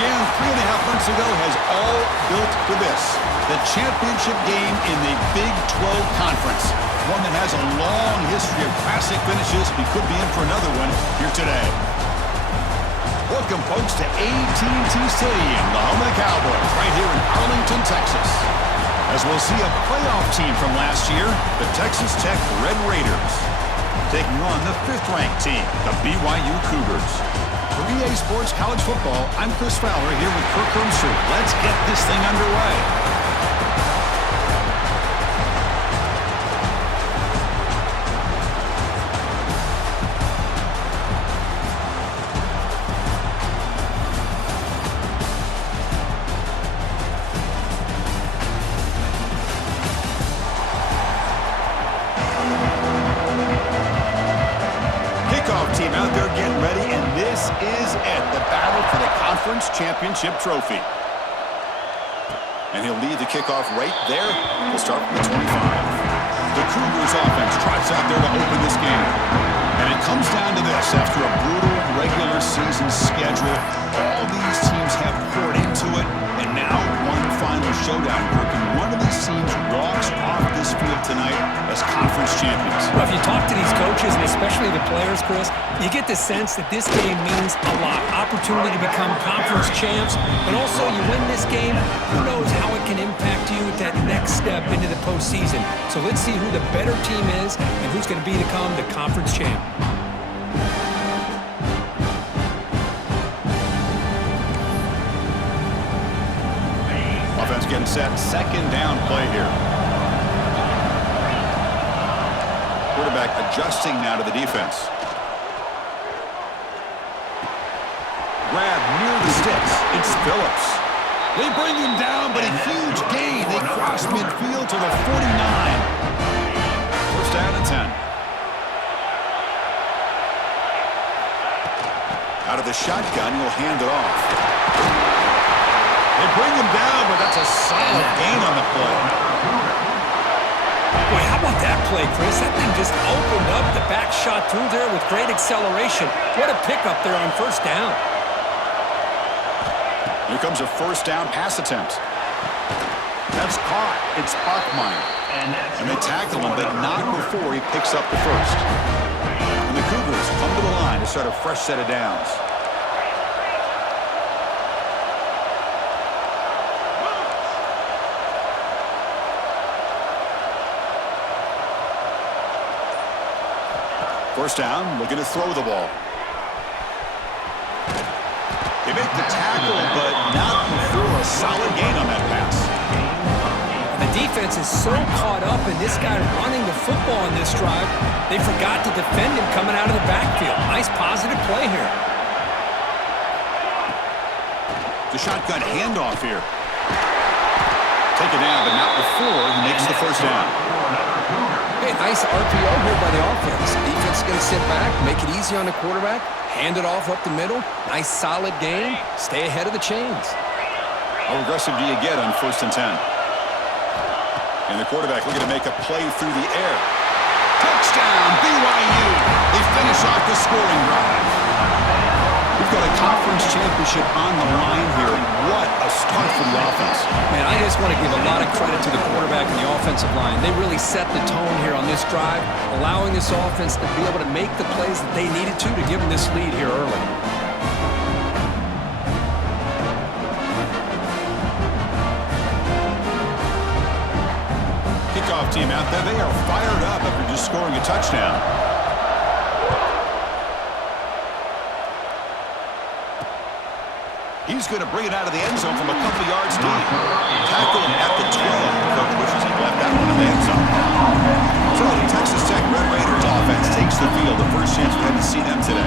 began 3.5 months ago has all built to this. The championship game in the Big 12 Conference. One that has a long history of classic finishes. He could be in for another one here today. Welcome, folks, to AT&T Stadium, the home of the Cowboys, right here in Arlington, Texas. As we'll see a playoff team from last year, the Texas Tech Red Raiders, taking on the 5th-ranked team, the BYU Cougars. For EA Sports College Football, I'm Chris Fowler here with Kirk Hermstreet. Let's get this thing underway. Team out there getting ready, and this is it, the battle for the conference championship trophy. And he'll lead the kickoff right there. We'll start from the 25. The Cougars offense trots out there to open this game. And it comes down to this. After a brutal regular season schedule, all these teams have poured into it, and now one final showdown, Kirk. And one of these teams walks off this field tonight as conference champions. Well, if you talk to these coaches, and especially the players, Chris, you get the sense that this game means a lot. Opportunity to become conference champs, but also you win this game, who knows how it can impact you at that next step into the postseason. So let's see who the better team is and who's going to become the conference champ. Offense getting set. Second down play here. Quarterback adjusting now to the defense. Grab near the sticks. It's Phillips. They bring him down, but a huge gain. They cross midfield to the 49. First down and 10. Out of the shotgun, he'll hand it off. They bring him down, but that's a solid gain on the play. Boy, how about that play, Chris? That thing just opened up. The back shot through there with great acceleration. What a pickup there on first down. Here comes a first down pass attempt. That's caught. It's Bachmeyer. And they tackle him, but not before he picks up the first. And the Cougars come to the line to start a fresh set of downs. First down, looking to throw the ball. They make the tackle, but not before a solid gain on that pass. The defense is so caught up in this guy running the football in this drive, they forgot to defend him coming out of the backfield. Nice positive play here. The shotgun handoff here. Take it down, but not before he makes the first down. Hey, nice RPO here by the offense. Defense is going to sit back, make it easy on the quarterback, hand it off up the middle. Nice solid game. Stay ahead of the chains. How aggressive do you get on 1st and 10? And the quarterback looking to make a play through the air. Touchdown, BYU. They finish off the scoring drive. We've got a conference championship on the line here. What a start for the offense. Man, I just want to give a lot of credit to the quarterback and the offensive line. They really set the tone here on this drive, allowing this offense to be able to make the plays that they needed to give them this lead here early. Kickoff team out there. They are fired up after just scoring a touchdown. He's going to bring it out of the end zone from a couple yards deep. Tackle him at the 12. Coach wishes he left that one in the end zone. So the Texas Tech Red Raiders offense takes the field. The first chance we had to see them today.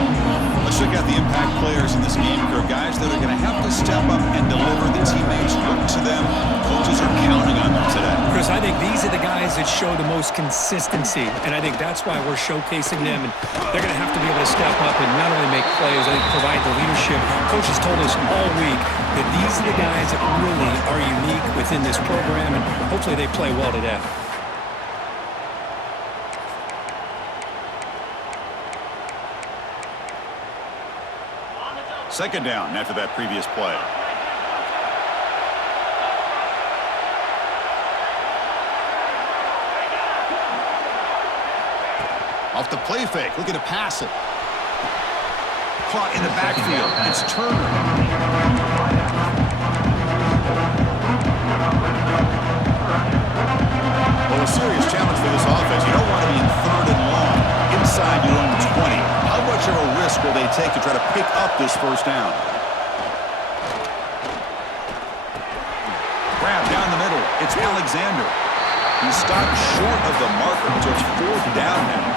Let's look at the impact players in this game, Kirk. Guys that are going to have to step up and deliver. The teammates look to them. Coaches are counting on them today. Chris, I think these are the guys that show the most consistency, and I think that's why we're showcasing them. And they're going to have to be able to step up and not only make plays, I think provide the leadership. Coaches told us all week that these are the guys that really are unique within this program, and hopefully they play well today. Second down after that previous play. Off the play fake, looking to pass it. Caught in the backfield. It's Turner. Well, a serious challenge for this offense. You don't want to be in 3rd and long inside your own 20. How much of a risk will they take to try to pick up this first down? Grab down the middle. It's Alexander. He stopped short of the marker, so it's 4th down now.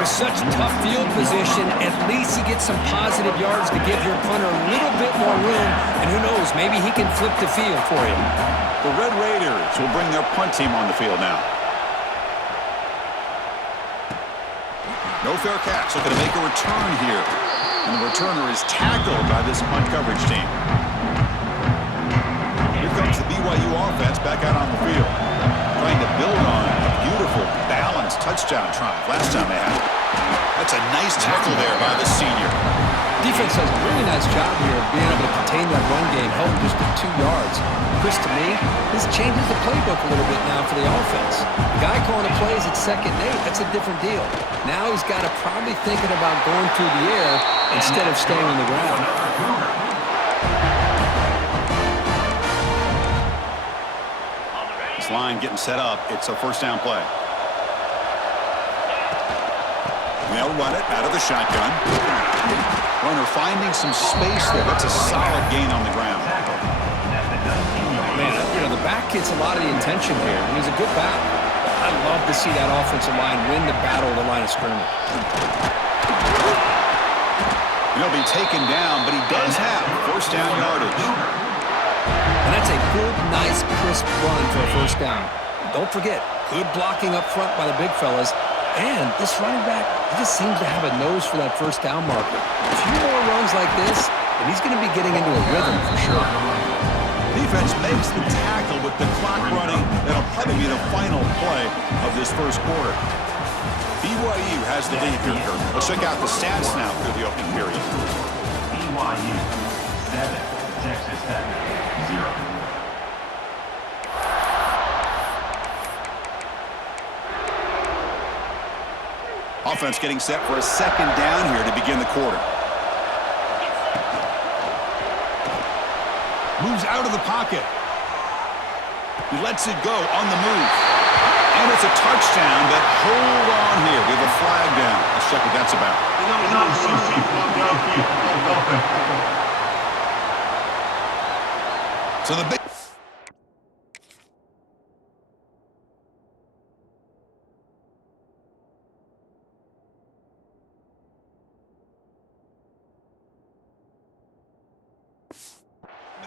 With such tough field position, at least he gets some positive yards to give your punter a little bit more room, and who knows, maybe he can flip the field for you. The Red Raiders will bring their punt team on the field now. No fair catch, looking to make a return here. And the returner is tackled by this punt coverage team. Here comes the BYU offense back out on the field, trying to build on a beautiful, balanced touchdown drive last time they had it. That's a nice tackle there by the senior. Defense does a really nice job here of being able to contain that run game, held just at 2 yards. Chris, to me, this changes the playbook a little bit now for the offense. The guy calling the plays at 2nd and 8, that's a different deal. Now he's got to probably thinking about going through the air instead of staying on the ground. This line getting set up. It's a 1st down play. They'll run it out of the shotgun. Runner finding some space there. That's a solid gain on the ground. Man, you know, the back gets a lot of the attention here, and he's a good back. I love to see that offensive line win the battle of the line of scrimmage. He'll be taken down, but he does have 1st down yardage. And that's a good, nice, crisp run for a 1st down. Don't forget, good blocking up front by the big fellas. And this running back, he just seems to have a nose for that 1st down marker. A few more runs like this, and he's going to be getting into a rhythm for sure. Defense makes the tackle with the clock running. That'll probably be the final play of this 1st quarter. BYU has the lead here, Kirk. Let's check out the stats now through the opening period. BYU 7, Texas Tech 0. Offense getting set for a 2nd down here to begin the quarter. Moves out of the pocket. He lets it go on the move. And it's a touchdown, but hold on here. We have a flag down. Let's check what that's about. So the big...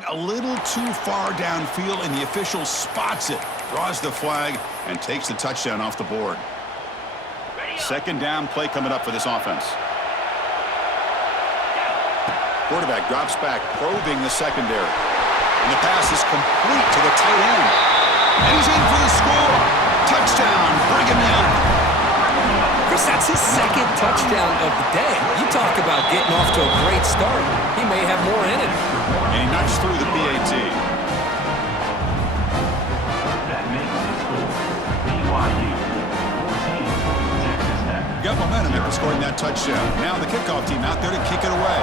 A little too far downfield, and the official spots it, draws the flag, and takes the touchdown off the board. 2nd down play coming up for this offense. Quarterback drops back, probing the secondary. And the pass is complete to the tight end. And he's in for the score. Touchdown, Brigham Young. Chris, that's his 2nd touchdown of the day. You talk about getting off to a great start. He may have more in it. And he knocks through the PAT. That makes the score BYU 14, Texas Tech. Got momentum after scoring that touchdown. Now the kickoff team out there to kick it away.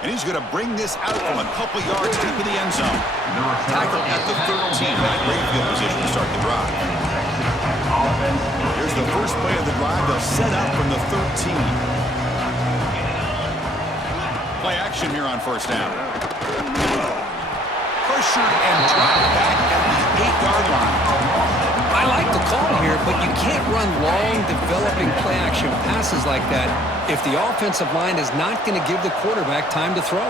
And he's going to bring this out from a couple yards deep in the end zone. Tackle at the 13. Not great field position to start the drive. Here's the first play of the drive. They'll set up from the 13. Play action here on 1st down. Pressured and dropped back at the 8-yard line. I like the call here, but you can't run long, developing play-action passes like that if the offensive line is not going to give the quarterback time to throw.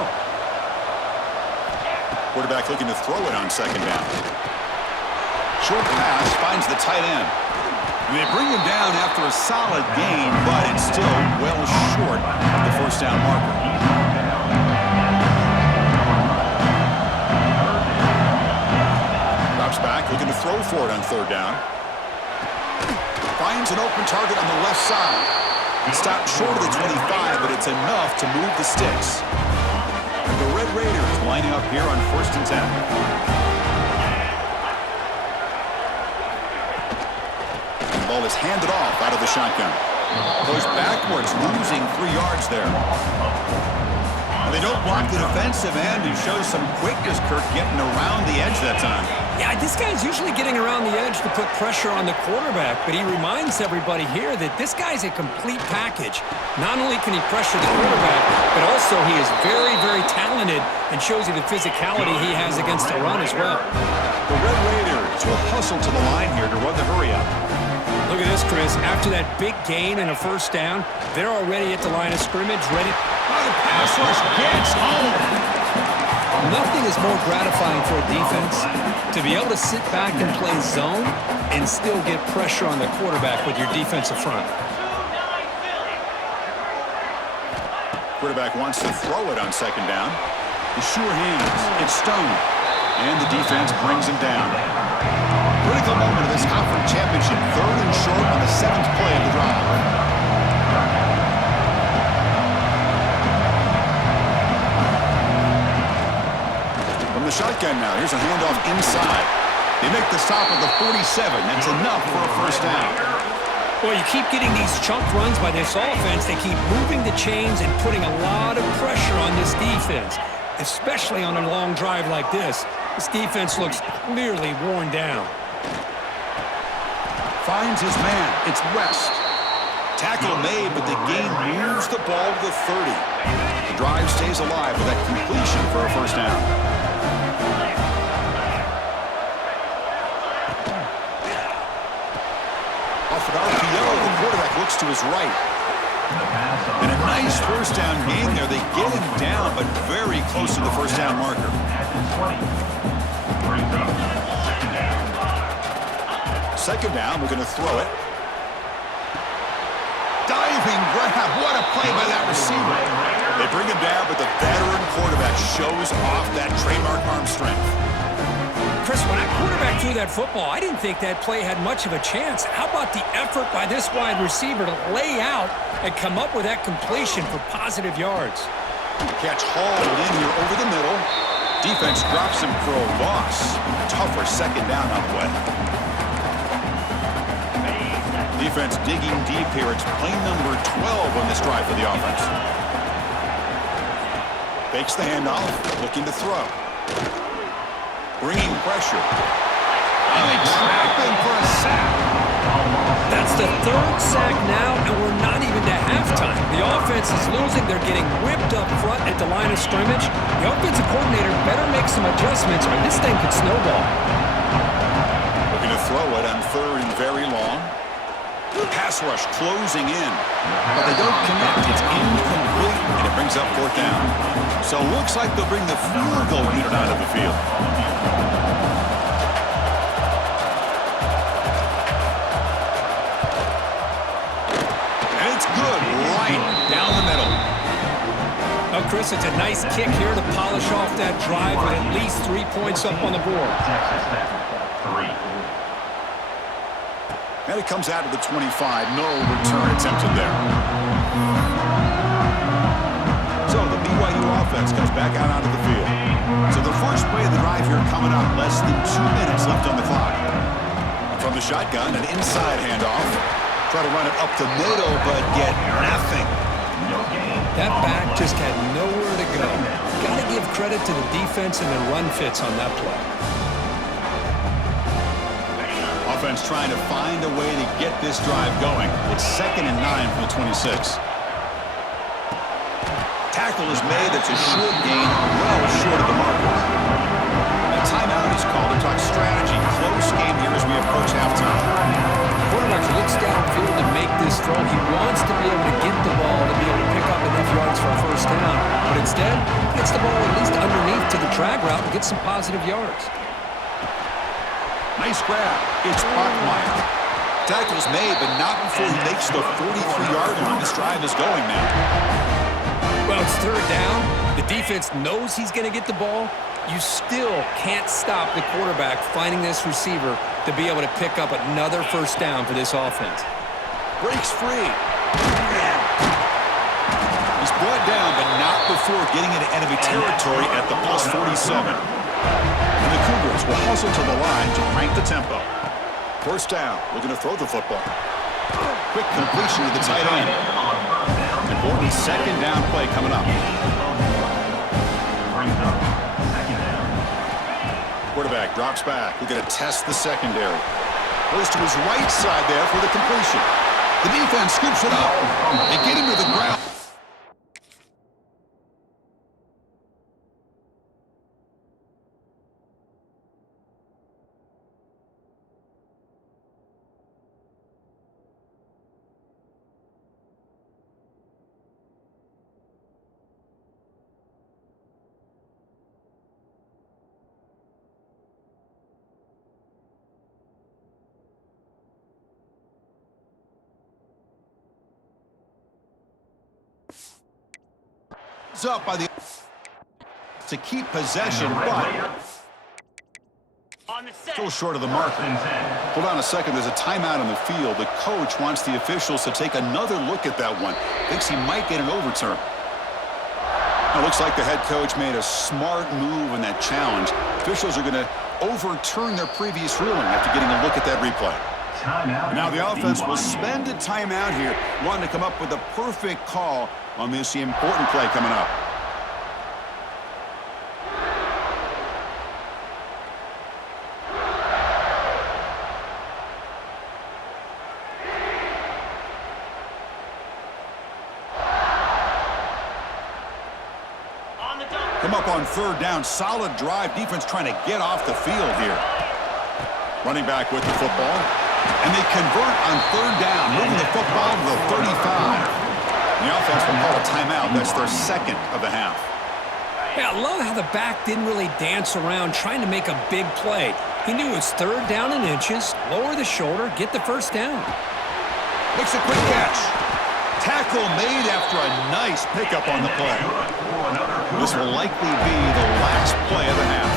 Quarterback looking to throw it on 2nd down. Short pass finds the tight end. And they bring him down after a solid gain, but it's still well short of the 1st down marker. Drops back, looking to throw for it on 3rd down. Finds an open target on the left side. He stopped short of the 25, but it's enough to move the sticks. And the Red Raiders lining up here on 1st and 10. ball is handed off out of the shotgun. Goes backwards, losing 3 yards there. And they don't block the defensive end. He shows some quickness, Kirk, getting around the edge that time. Yeah, this guy's usually getting around the edge to put pressure on the quarterback, but he reminds everybody here that this guy's a complete package. Not only can he pressure the quarterback, but also he is very, very talented and shows you the physicality he has against the run as well. The Red Raiders will hustle to the line here to run the hurry up. Look at this, Chris. After that big gain and a first down, they're already at the line of scrimmage, ready. Oh, the pass rush gets home. Nothing is more gratifying for a defense to be able to sit back and play zone and still get pressure on the quarterback with your defensive front. Quarterback wants to throw it on second down. The sure hands. It's Stone. And the defense brings him down. Critical moment of this conference championship. 3rd and short on the 7th play of the drive. From the shotgun now. Here's a handoff inside. They make the stop at the 47. That's enough for a first down. Well, you keep getting these chunk runs by this offense. They keep moving the chains and putting a lot of pressure on this defense, especially on a long drive like this. This defense looks clearly worn down. Finds his man. It's West. Tackle made, but the game moves the ball to the 30. The drive stays alive with that completion for a first down. Off an RPO, the quarterback looks to his right. And a nice first down gain there. They get him down, but very close to the first down marker. Second down, we're going to throw it. Diving grab. What a play by that receiver. They bring him down, but the veteran quarterback shows off that trademark arm strength. Chris, when that quarterback threw that football, I didn't think that play had much of a chance. How about the effort by this wide receiver to lay out and come up with that completion for positive yards? Catch hauled in here over the middle. Defense drops him for a loss. Tougher second down on the way. Defense digging deep here. It's play number 12 on this drive for the offense. Fakes the handoff, looking to throw. Bringing pressure. And they trap him for a sack. That's the 3rd sack now, and we're not even to halftime. The offense is losing. They're getting whipped up front at the line of scrimmage. The offensive coordinator better make some adjustments or this thing could snowball. Looking to throw it on 3rd and very long. Pass rush closing in, but they don't connect. It's incomplete, and it brings up 4th down. So it looks like they'll bring the field goal unit onto the field. And it's good right down the middle. Oh, Chris, it's a nice kick here to polish off that drive with at least 3 points up on the board. Texas Tech, 3. And it comes out of the 25. No return attempted there. So the BYU offense comes back out onto the field. So the first play of the drive here coming up. Less than 2 minutes left on the clock. From the shotgun, an inside handoff. Try to run it up the middle, but get nothing. That back just had nowhere to go. Got to give credit to the defense and the run fits on that play. Offense trying to find a way to get this drive going. It's 2nd and 9 from the 26. Tackle is made. It's a short gain, well short of the marker. A timeout is called to talk strategy. Close game here as we approach halftime. Quarterback looks downfield to make this throw. He wants to be able to get the ball to be able to pick up enough yards for a first down. But instead, he gets the ball at least underneath to the drag route and gets some positive yards. Nice grab. It's Bachmeier. Tackle's made, but not before he makes the 43-yard line. This drive is going now. Well, it's 3rd down. The defense knows he's going to get the ball. You still can't stop the quarterback finding this receiver to be able to pick up another first down for this offense. Breaks free. He's brought down, but not before getting into enemy territory at the +47. And the Cougars will hustle to the line to crank the tempo. First down, looking to throw the football. Quick completion to the tight end. Important second down play coming up. Quarterback drops back. We're going to test the secondary. Goes to his right side there for the completion. The defense scoops it up. They get him to the ground. Up by the to keep possession, but still short of the marker. Hold on a second. There's a timeout on the field. The coach wants the officials to take another look at that one. Thinks he might get an overturn. It looks like the head coach made a smart move in that challenge. Officials are going to overturn their previous ruling after getting a look at that replay. Now the offense will spend a timeout here, wanting to come up with a perfect call on this important play coming up. Come up on third down, solid drive, defense trying to get off the field here. Running back with the football, and they convert on third down, moving the football to the 35. The offense will call a timeout. That's their second of the half. Yeah, I love how the back didn't really dance around trying to make a big play. He knew it's third down and inches, lower the shoulder, get the first down. Makes a quick catch. Tackle made after a nice pickup on the play. This will likely be the last play of the half.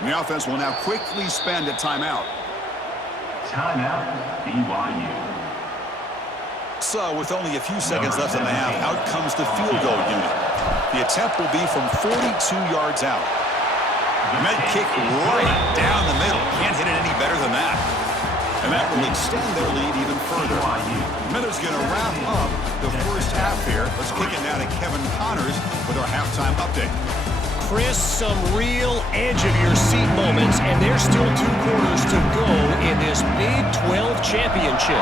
The offense will now quickly spend a timeout. Timeout, BYU. So, with only a few seconds left in the half, out comes the field goal unit. The attempt will be from 42 yards out. And that kick right down the middle. Can't hit it any better than that. And that will extend their lead even further. Miller's going to wrap up the first half here. Let's kick it now to Kevin Connors with our halftime update. Chris, some real edge-of-your-seat moments, and there's still 2 quarters to go in this Big 12 championship.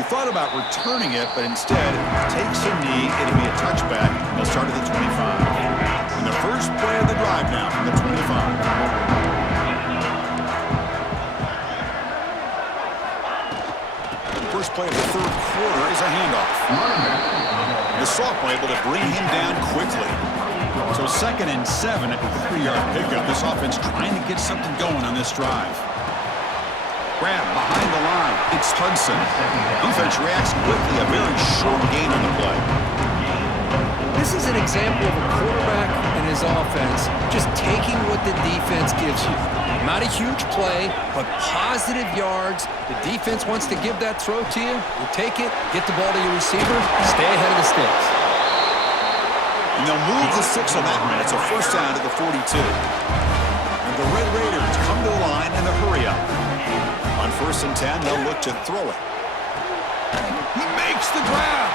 He thought about returning it, but instead takes a knee. It'll be a touchback. They'll start at the 25. And the first play of the drive now from the 25. First play of the third quarter is a handoff. The sophomore able to bring him down quickly. So 2nd and 7 at the 3-yard pickup. This offense trying to get something going on this drive. Grab behind the line. It's Hudson. Defense reacts quickly. A very short gain on the play. This is an example of a quarterback and his offense just taking what the defense gives you. Not a huge play, but positive yards. The defense wants to give that throw to you. You take it, get the ball to your receiver, stay ahead of the sticks. And they'll move the 6 on that one. It's a first down to the 42. And the Red Raiders come to the line in the hurry up. On 1st and 10, they'll look to throw it. He makes the grab.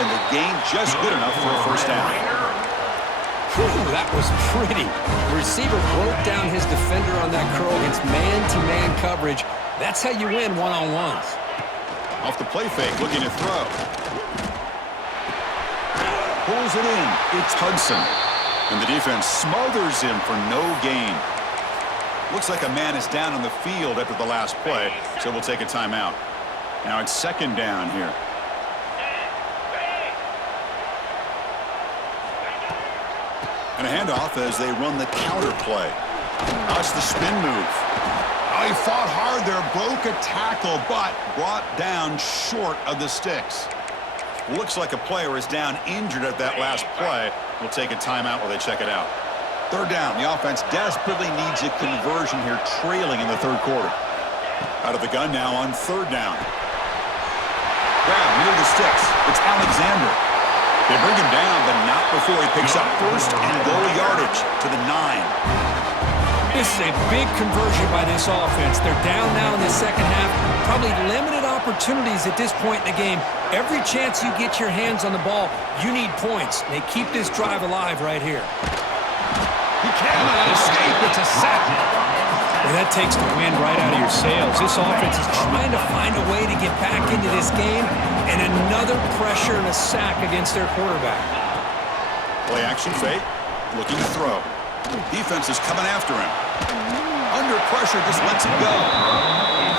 And the gain just good enough for a first down. Whew, that was pretty. The receiver broke down his defender on that curl against man-to-man coverage. That's how you win one-on-ones. Off the play fake, looking to throw. Pulls it in. It's Hudson. And the defense smothers him for no gain. Looks like a man is down on the field after the last play, so we'll take a timeout. Now it's 2nd down here. And a handoff as they run the counter play. That's the spin move. Oh, he fought hard there, broke a tackle, but brought down short of the sticks. Looks like a player is down injured at that last play. We'll take a timeout while they check it out. 3rd down. The offense desperately needs a conversion here, trailing in the 3rd quarter. Out of the gun now on 3rd down. Grab near the sticks. It's Alexander. They bring him down, but not before he picks up first and goal yardage to the 9. This is a big conversion by this offense. They're down now in the second half. Probably limited opportunities at this point in the game. Every chance you get your hands on the ball, you need points. They keep this drive alive right here. He cannot escape. It's a sack. Well, that takes the wind right out of your sails. This offense is trying to find a way to get back into this game, and another pressure and a sack against their quarterback. Play action fake, looking to throw. Defense is coming after him. Under pressure, just lets it go.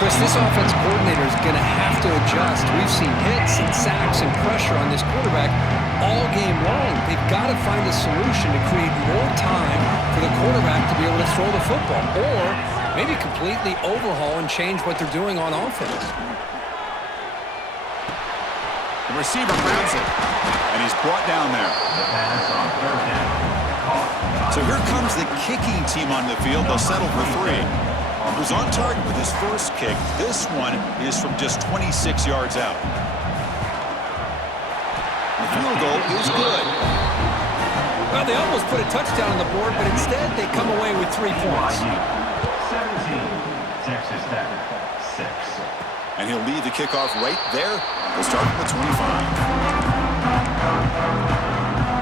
Chris, this offense coordinator is going to have to adjust. We've seen hits and sacks and pressure on this quarterback all game long. They've got to find a solution to create more time for the quarterback to be able to throw the football, or maybe completely overhaul and change what they're doing on offense. The receiver grabs it, and he's brought down there. The pass on 3rd down. So here comes the kicking team on the field. They'll settle for 3. He was on target with his first kick. This one is from just 26 yards out. The field goal is good. Well, they almost put a touchdown on the board, but instead they come away with 3 points. 17, Texas Tech, 6. And he'll lead the kickoff right there. They'll start from the 25.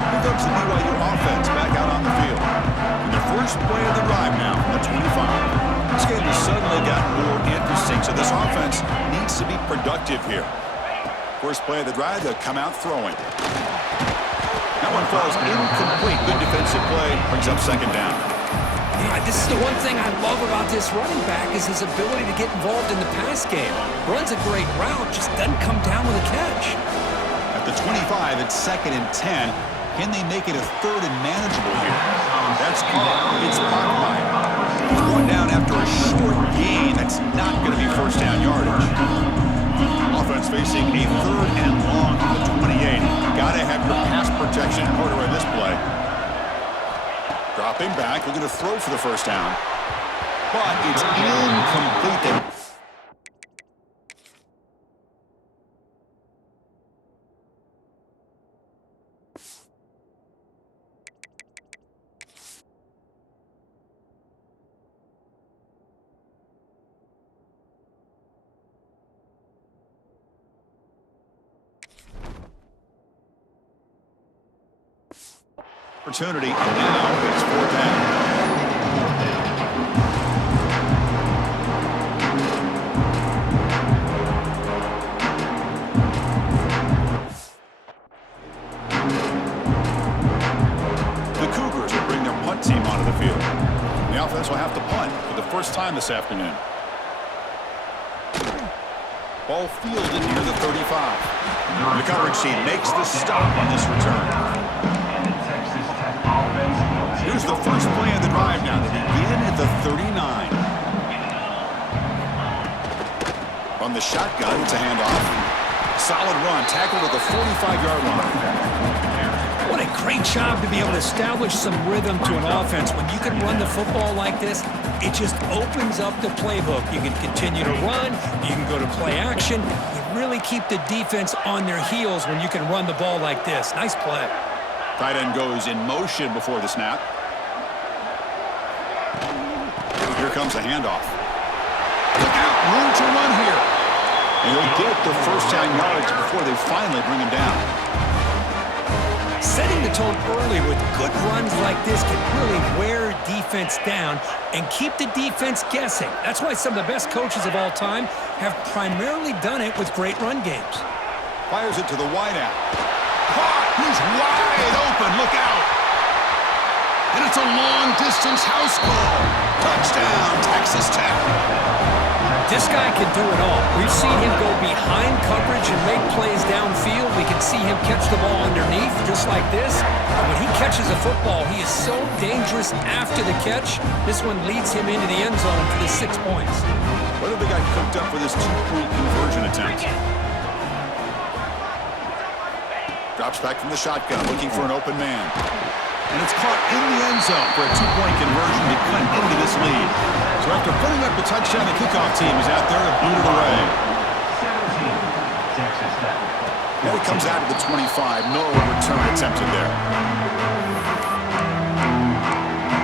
Here comes the BYU offense back out on the field. And the first play of the drive now from the 25. This game has suddenly gotten more interesting, so this offense needs to be productive here. First play of the drive, they'll come out throwing. That one falls incomplete. Good defensive play, brings up 2nd down. Yeah, this is the one thing I love about this running back is his ability to get involved in the pass game. Runs a great route, just doesn't come down with a catch. At the 25, it's 2nd and 10. Can they make it a 3rd and manageable here? That's caught. It's blocked by him. He's brought down after a short gain. That's not going to be first down yardage. Offense facing a 3rd and long from the 28. Got to have your pass protection in order in this play. Dropping back, looking to throw for the first down. But it's incomplete. Opportunity, and now it's 4th down. The Cougars will bring their punt team onto the field. The offense will have to punt for the first time this afternoon. Ball fielded near the 35. The coverage team makes the stop on this return. Here's the first play of the drive now. They begin at the 39. From the shotgun, it's a handoff. Solid run, tackled at the 45-yard line. What a great job to be able to establish some rhythm to an offense. When you can run the football like this, it just opens up the playbook. You can continue to run. You can go to play action. You really keep the defense on their heels when you can run the ball like this. Nice play. Tight end goes in motion before the snap. Here comes a handoff. Look out, room to run here. And he'll get the first down yardage before they finally bring him down. Setting the tone early with good runs like this can really wear defense down and keep the defense guessing. That's why some of the best coaches of all time have primarily done it with great run games. Fires it to the wideout. Caught! He's wide open. Look out! And it's a long-distance house call. Touchdown, Texas Tech. This guy can do it all. We've seen him go behind coverage and make plays downfield. We can see him catch the ball underneath, just like this. And when he catches a football, he is so dangerous after the catch. This one leads him into the end zone for the 6 points. Whether they got cooked up for this 2-point conversion attempt. Drops back from the shotgun, looking for an open man. And it's caught in the end zone for a 2-point conversion to cut into this lead. So after putting up the touchdown, the kickoff team is out there to boot it away. 17, Texas Tech. And it comes out to the 25. No return attempted there.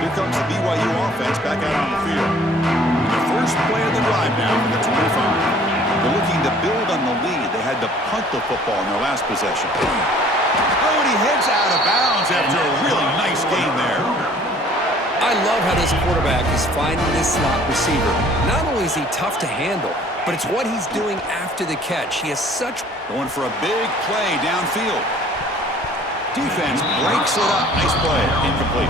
Here comes the BYU offense back out on the field. The first play of the drive now from the 25. They're looking to build on the lead. They had to punt the football in their last possession. Oh, and he heads out of bounds after a really nice gain there. I love how this quarterback is finding this slot receiver. Not only is he tough to handle, but it's what he's doing after the catch. He has such... Going for a big play downfield. Defense breaks it up. Nice play. Incomplete.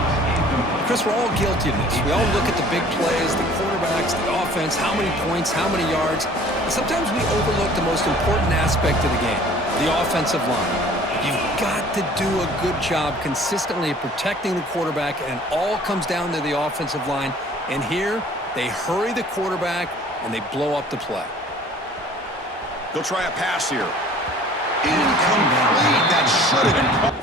Chris, we're all guilty of this. We all look at the big plays, the quarterbacks, the offense, how many points, how many yards. And sometimes we overlook the most important aspect of the game, the offensive line. You've got to do a good job consistently of protecting the quarterback, and it all comes down to the offensive line. And here, they hurry the quarterback, and they blow up the play. They'll try a pass here. Incomplete. That should have been caught.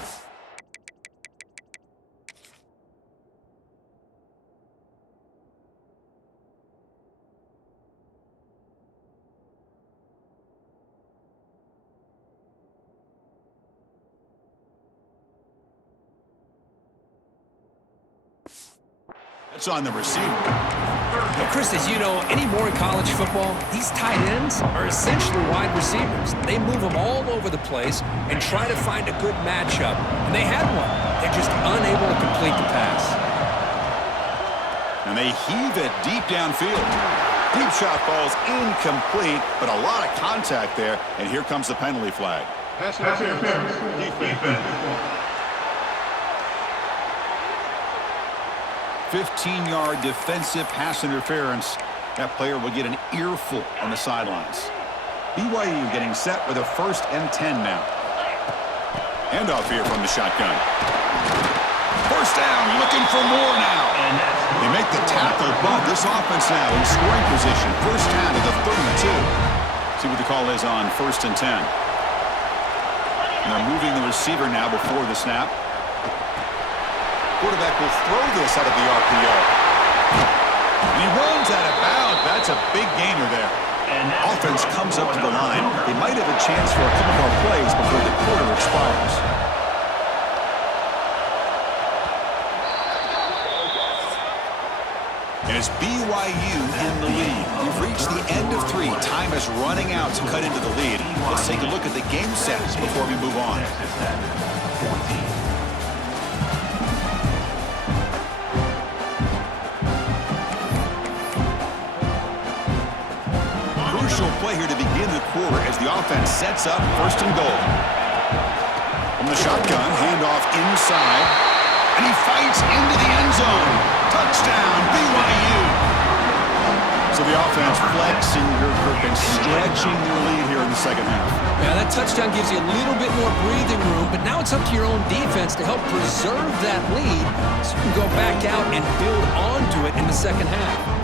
It's on the receiver. Well, Chris, as you know, anymore in college football, these tight ends are essentially wide receivers. They move them all over the place and try to find a good matchup. And they had one. They're just unable to complete the pass. And they heave it deep downfield. Deep shot falls incomplete, but a lot of contact there. And here comes the penalty flag. Pass interference. Defense. 15-yard defensive pass interference. That player will get an earful on the sidelines. BYU getting set with a first M10 now. Handoff here from the shotgun. First down, looking for more now. They make the tackle, but this offense now in scoring position. First down to the 32. See what the call is on first and 10. And they're moving the receiver now before the snap. Quarterback will throw this out of the RPO. And he runs out of bounds. That's a big gainer there. Offense comes up to the line. They might have a chance for a couple more plays before the quarter expires. And it's BYU in the lead. We've reached the end of 3. Time is running out to cut into the lead. Let's take a look at the game sets before we move on. Play here to begin the quarter as the offense sets up first and goal. From the shotgun, handoff inside, and he fights into the end zone. Touchdown, BYU. So the offense flexing and stretching their lead here in the second half. Yeah, that touchdown gives you a little bit more breathing room, but now it's up to your own defense to help preserve that lead so you can go back out and build onto it in the second half.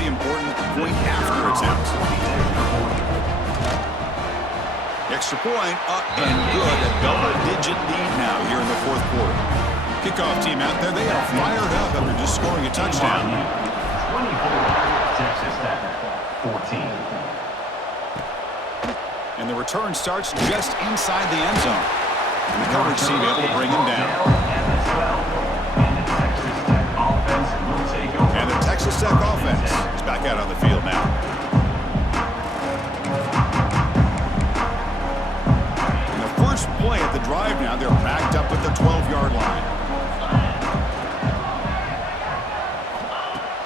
The important point after attempt. Extra point up and good. A double-digit lead now here in the fourth quarter. Kickoff team out there. They are fired up after just scoring a touchdown. 24, Texas Tech, 14. And the return starts just inside the end zone. And the coverage team able to bring him down. And the Texas Tech offense is back out on the field now. And the first play at the drive now, they're backed up at the 12-yard line.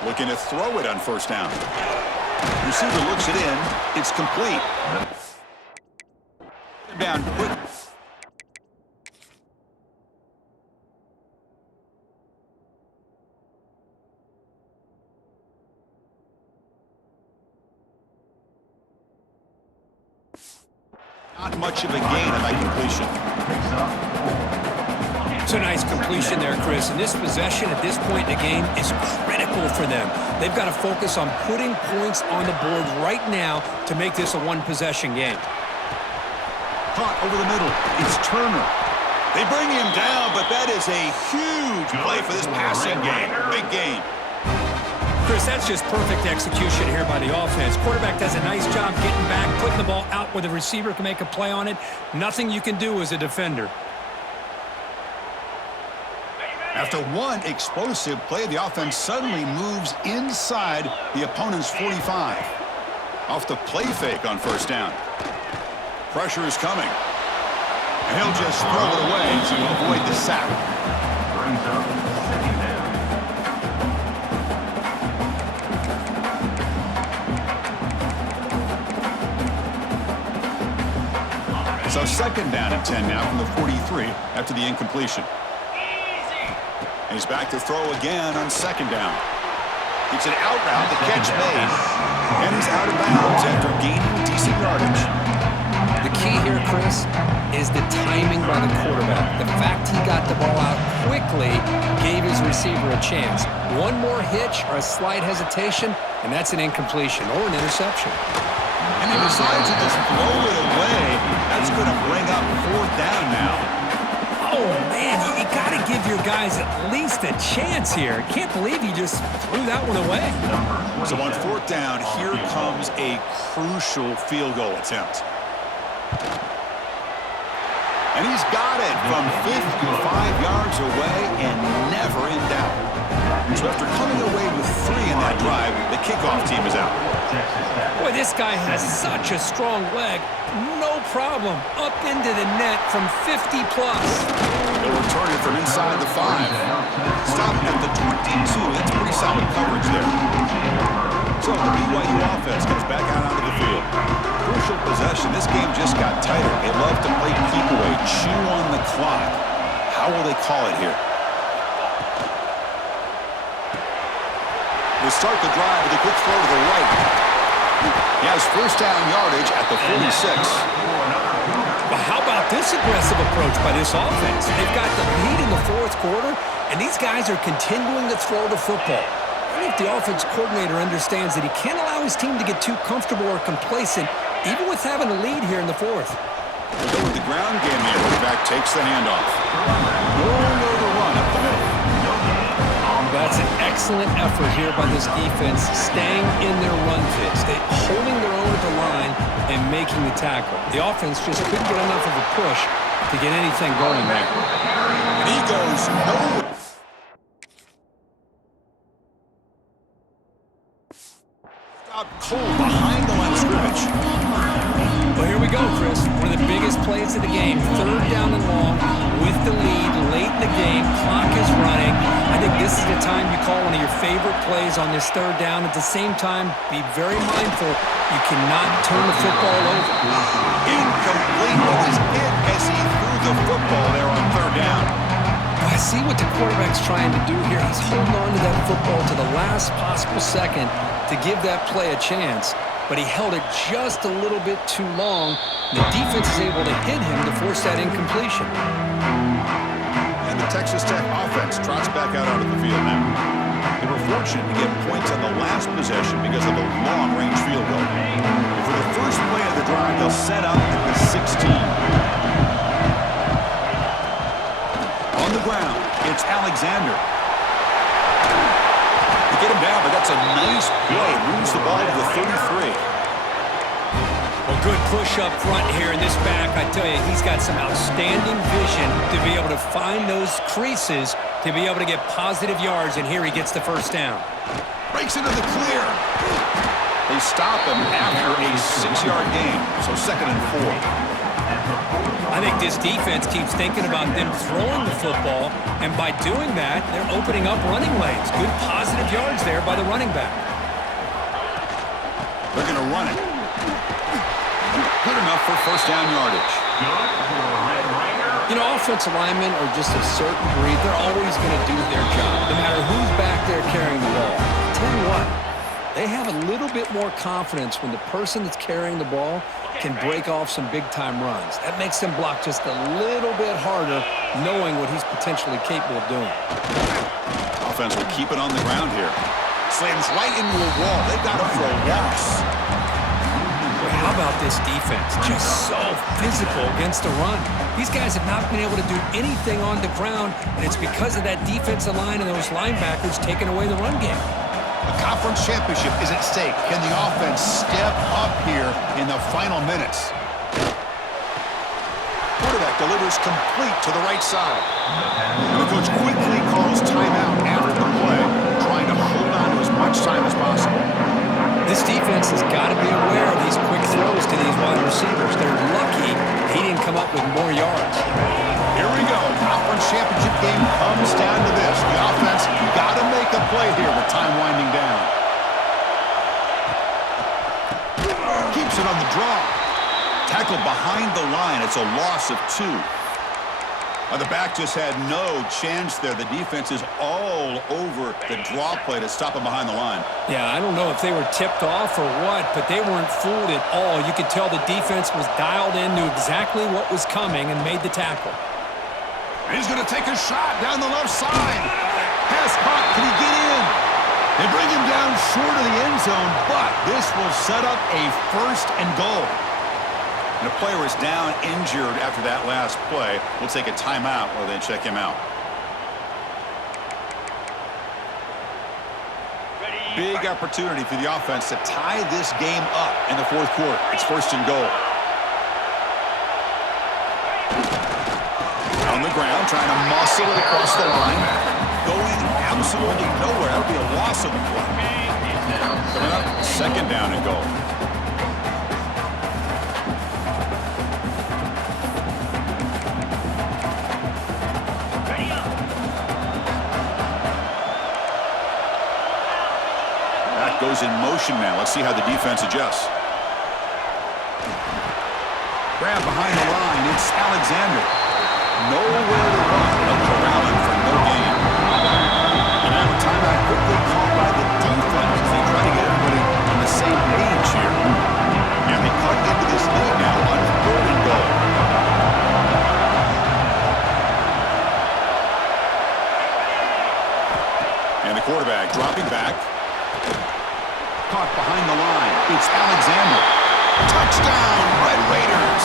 Looking to throw it on first down. Receiver looks it in. It's complete. Down quick. Not much of a gain on that completion. It's a nice completion there, Chris. And this possession at this point in the game is critical for them. They've got to focus on putting points on the board right now to make this a one-possession game. Caught over the middle. It's Turner. They bring him down, but that is a huge play for this passing game. Big game. Chris, that's just perfect execution here by the offense. Quarterback does a nice job getting back, putting the ball out where the receiver can make a play on it. Nothing you can do as a defender. After one explosive play, the offense suddenly moves inside the opponent's 45. Off the play fake on first down. Pressure is coming. And he'll just throw it away to avoid the sack. Brings up second down. So second down and 10 now from the 43 after the incompletion. And he's back to throw again on second down. It's an out route, the catch made. And he's out of bounds after gaining decent yardage. The key here, Chris, is the timing by the quarterback. The fact he got the ball out quickly gave his receiver a chance. One more hitch or a slight hesitation, and that's an incompletion or an interception. And he decides to just throw it away. That's going to bring up fourth down now. Oh, man, you got to give your guys at least a chance here. Can't believe he just threw that one away. So on fourth down, here comes a crucial field goal attempt. And he's got it from 55 yards away and never in doubt. So after coming away with 3 in that drive, the kickoff team is out. Boy, this guy has such a strong leg. No problem. Up into the net from 50-plus. They'll return it from inside the 5. Stop at the 22. That's pretty solid coverage there. So the BYU offense comes back out onto the field. Crucial possession. This game just got tighter. They love to play keep away, chew on the clock. How will they call it here? They start the drive with a quick throw to the right. He has first down yardage at the 46. Well, how about this aggressive approach by this offense? They've got the lead in the fourth quarter, and these guys are continuing to throw the football. I think the offense coordinator understands that he can't allow his team to get too comfortable or complacent, even with having a lead here in the fourth. We'll go with the ground game here. Quarterback takes the handoff. No to run up the middle. That's an excellent effort here by this defense, staying in their run fits, holding their own at the line and making the tackle. The offense just couldn't get enough of a push to get anything going there. And he goes nowhere. Stop cold behind the line of scrimmage. Well, here we go, Chris. One of the biggest plays of the game. Third down and long with the lead late in the game. Clock is running. I think this is the time you call one of your favorite plays on this third down. At the same time, be very mindful. You cannot turn the football over. Incomplete. He was hit as he threw the football there on third down. I see what the quarterback's trying to do here. He's holding on to that football to the last possible second to give that play a chance. But he held it just a little bit too long. The defense is able to hit him to force that incompletion. And the Texas Tech offense trots back out onto the field now. They were fortunate to get points on the last possession because of the long-range field goal. And for the first play of the drive, they'll set up at the 16. On the ground, it's Alexander. They get him down, but that's a nice play. Moves the ball to the 33. Well, good push up front here in this back. I tell you, he's got some outstanding vision to be able to find those creases to be able to get positive yards, and here he gets the first down. Breaks into the clear. They stop him after a 6-yard gain, so 2nd and 4. I think this defense keeps thinking about them throwing the football, and by doing that, they're opening up running lanes. Good positive yards there by the running back. They're going to run it. Good enough for first down yardage. You know, offensive linemen are just a certain breed. They're always going to do their job, no matter who's back there carrying the ball. I'll tell you what, they have a little bit more confidence when the person that's carrying the ball can break off some big-time runs. That makes them block just a little bit harder, knowing what he's potentially capable of doing. Offense will keep it on the ground here. Slams right into a wall. They've got him for a loss. How about this defense? Just so physical against the run. These guys have not been able to do anything on the ground, and it's because of that defensive line and those linebackers taking away the run game. A conference championship is at stake. Can the offense step up here in the final minutes? Quarterback delivers complete to the right side. And the coach quickly calls timeout after the play, trying to hold on to as much time as possible. This defense has got to be aware of these quick throws to these wide receivers. They're lucky he didn't come up with more yards. Here we go. Conference championship game comes down to this. The offense got to make a play here with time winding down. Keeps it on the draw. Tackled behind the line. It's a loss of 2. The back just had no chance there. The defense is all over the draw play to stop him behind the line. Yeah, I don't know if they were tipped off or what, but they weren't fooled at all. You could tell the defense was dialed in, knew exactly what was coming, and made the tackle. He's going to take a shot down the left side. Pass caught. Can he get in? They bring him down short of the end zone, but this will set up a 1st and goal. And a player is down injured after that last play. We'll take a timeout while they check him out. Big opportunity for the offense to tie this game up in the 4th quarter. It's 1st and goal. On the ground, trying to muscle it across the line. Going absolutely nowhere. That would be a loss of the play. Coming up, 2nd down and goal. Goes in motion now. Let's see how the defense adjusts. Grab behind the line. It's Alexander. Nowhere to run. No corralling for no gain. And now a timeout quickly called by the defense as they try to get everybody on the same page here. And they cut into this lead now on 3rd and goal. And the quarterback dropping back. Caught behind the line. It's Alexander. Touchdown, Red Raiders.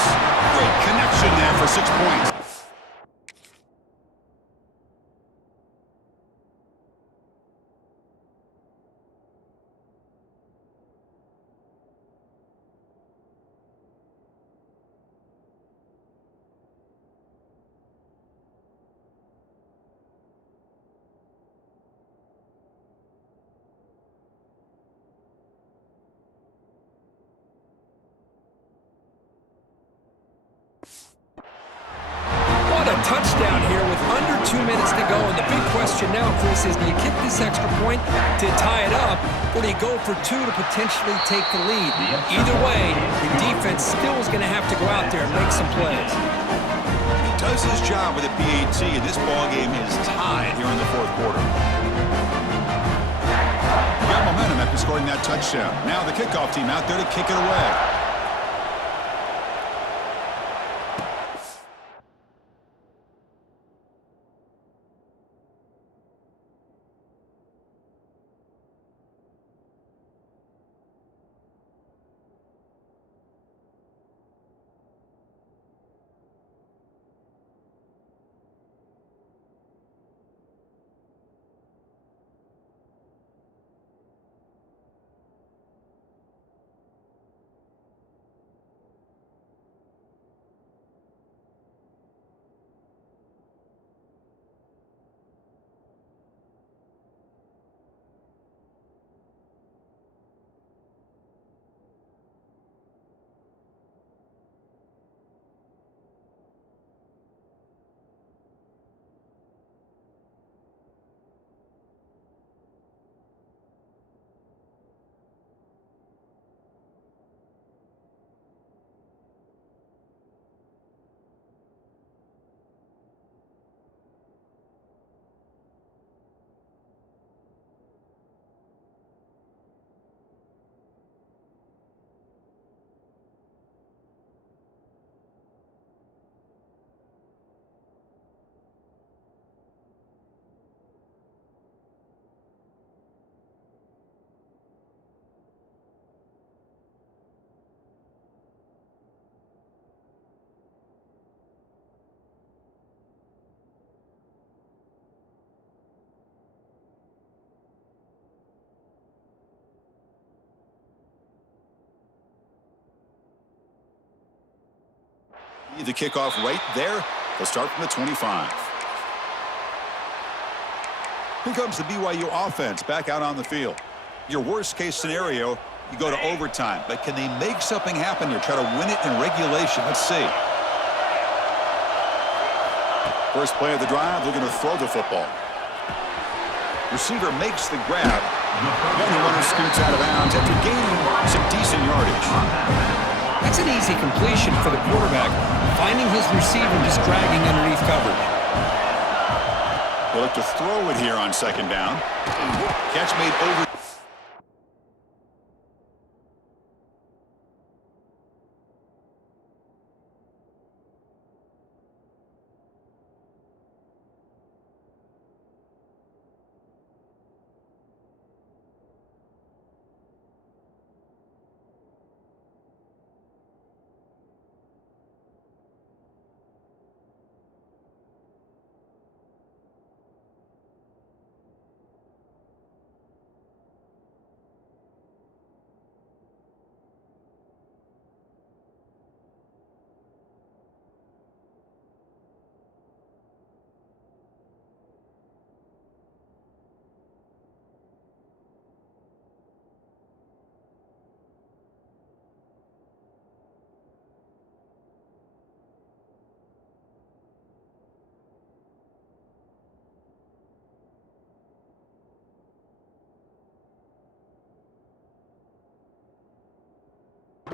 Great connection there for 6 points. Touchdown here with under 2 minutes to go. And the big question now, Chris, is do you kick this extra point to tie it up, or do you go for 2 to potentially take the lead? Either way, the defense still is going to have to go out there and make some plays. He does his job with a PAT, and this ball game is tied here in the 4th quarter. He got momentum after scoring that touchdown. Now the kickoff team out there to kick it away. The kickoff right there. They'll start from the 25. Here comes the BYU offense back out on the field. Your worst case scenario, you go to overtime. But can they make something happen here? Try to win it in regulation. Let's see. First play of the drive, they're going to throw the football. Receiver makes the grab. And the runner scoots out of bounds after gaining some decent yardage. That's an easy completion for the quarterback, finding his receiver just dragging underneath coverage. They'll look to throw it here on second down. Catch made over.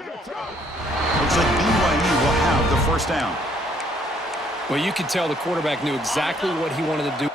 Looks like BYU will have the first down. Well, you could tell the quarterback knew exactly what he wanted to do.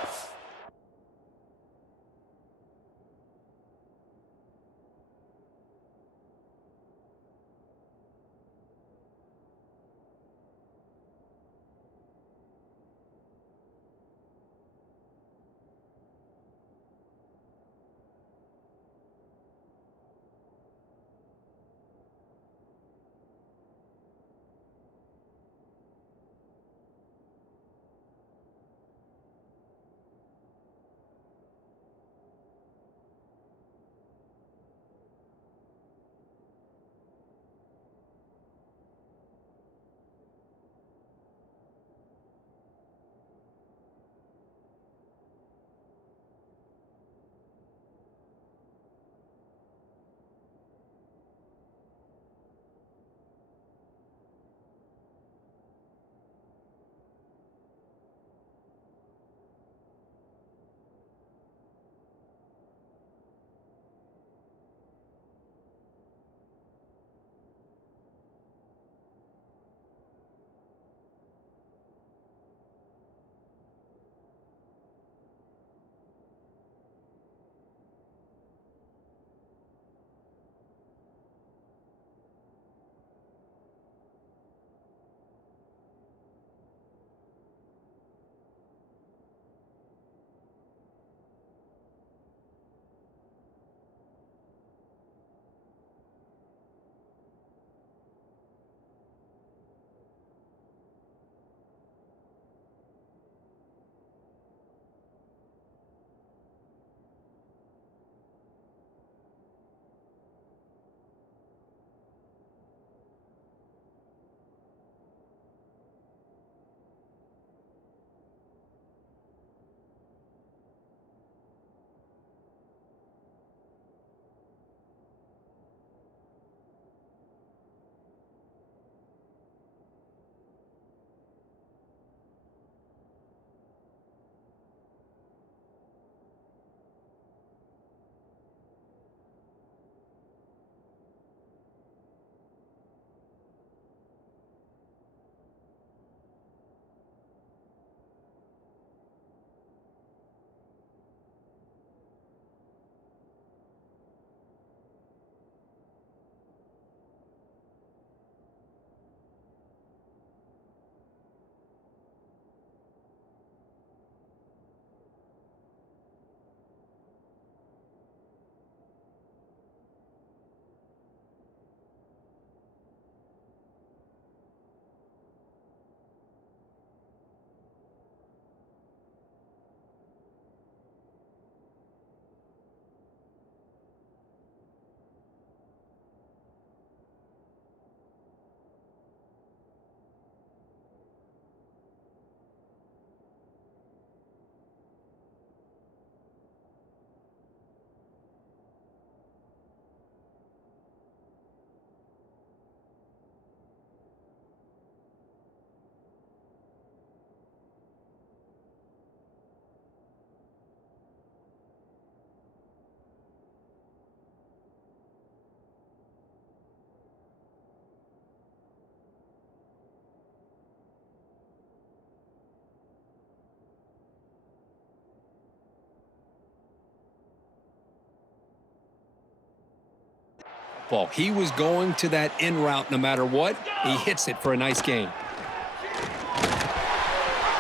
football. He was going to that in route no matter what. He hits it for a nice gain.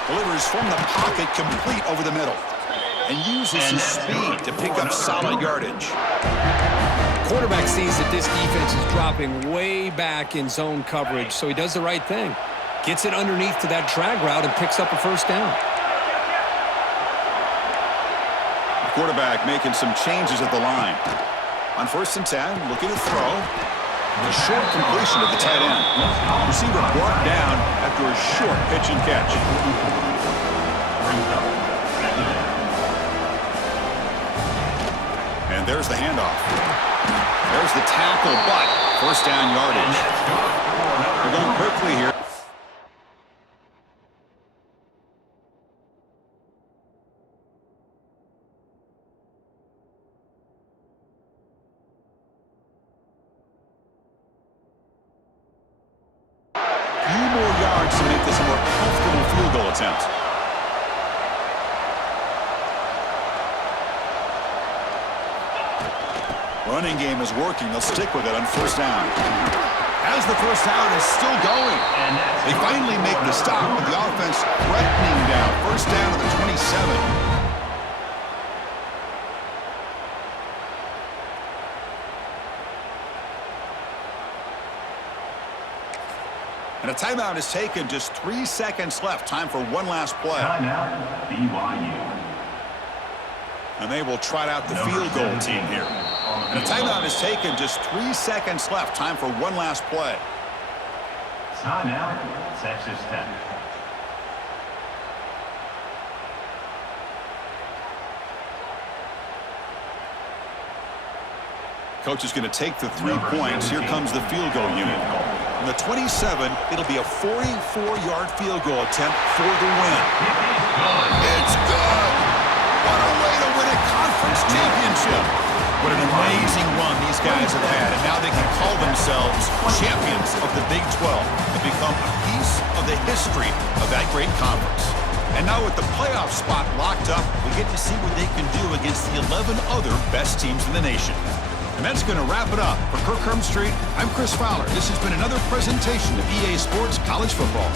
Delivers from the pocket complete over the middle. And uses his speed to pick up solid yardage. Quarterback sees that this defense is dropping way back in zone coverage, so he does the right thing. Gets it underneath to that drag route and picks up a first down. The quarterback making some changes at the line. On 1st and 10, looking to throw. A short completion to the tight end. Receiver brought down after a short pitch and catch. And there's the handoff. There's the tackle, but first down yardage. They're going quickly here. Few more yards to make this a more comfortable field goal attempt. Running game is working. They'll stick with it on first down. As the first down is still going. They finally make the stop with the offense threatening down. First down to the 27. And a timeout is taken. Just 3 seconds left. Time for one last play. Timeout, BYU. And they will trot out the field goal team here. And a timeout is taken. Just 3 seconds left. Time for one last play. Timeout, Texas Tech. Coach is going to take the 3 points. Here comes the field goal unit. On the 27, it'll be a 44-yard field goal attempt for the win. It's good! What a way to win a conference championship! What an amazing run these guys have had, and now they can call themselves champions of the Big 12 and become a piece of the history of that great conference. And now with the playoff spot locked up, we get to see what they can do against the 11 other best teams in the nation. And that's going to wrap it up. For Kirk Street, I'm Chris Fowler. This has been another presentation of EA Sports College Football.